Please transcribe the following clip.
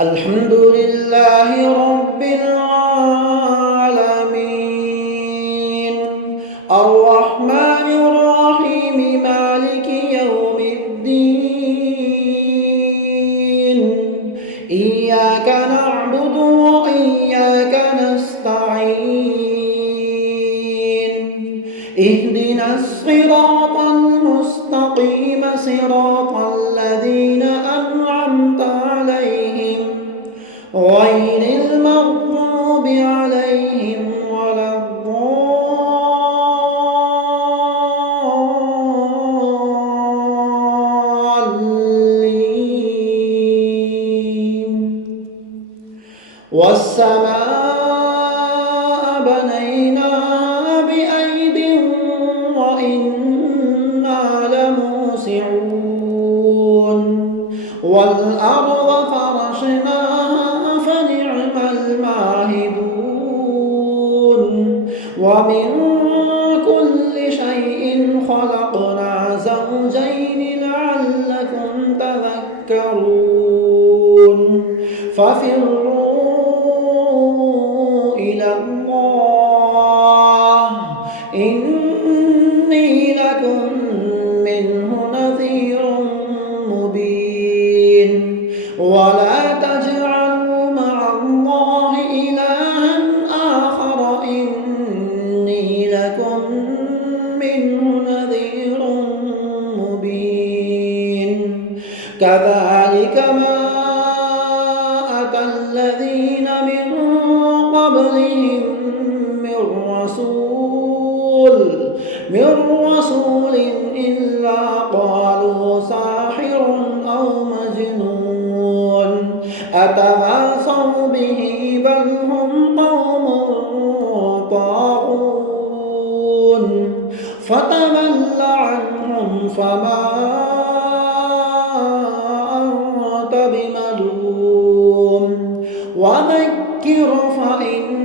الحمد لله رب العالمين الرحمن الرحيم مالك يوم الدين إياك نعبد وإياك نستعين اهدنا الصراط المستقيم صراط الذين أنعمت عليهم غير المغضوب عليهم ولا الضالين والسماء بنيناها بأيد وإنا لموسعون والأرض فرشناها فنعم الماهدون ومن كل شيء خلقنا زوجين لعلكم تذكرون ففروا إلى الله إني لكم منه نذير مبين ولا تجعلوا مع الله إلها آخر إني لكم منه نذير مبين كذلك ما أتى الذين من قبلهم من رسول إلا قالوا ساحر أو مجنون أتواصوا به بل هم قوم طاغون فتول عنهم فما أنت بملوم وذكر فإن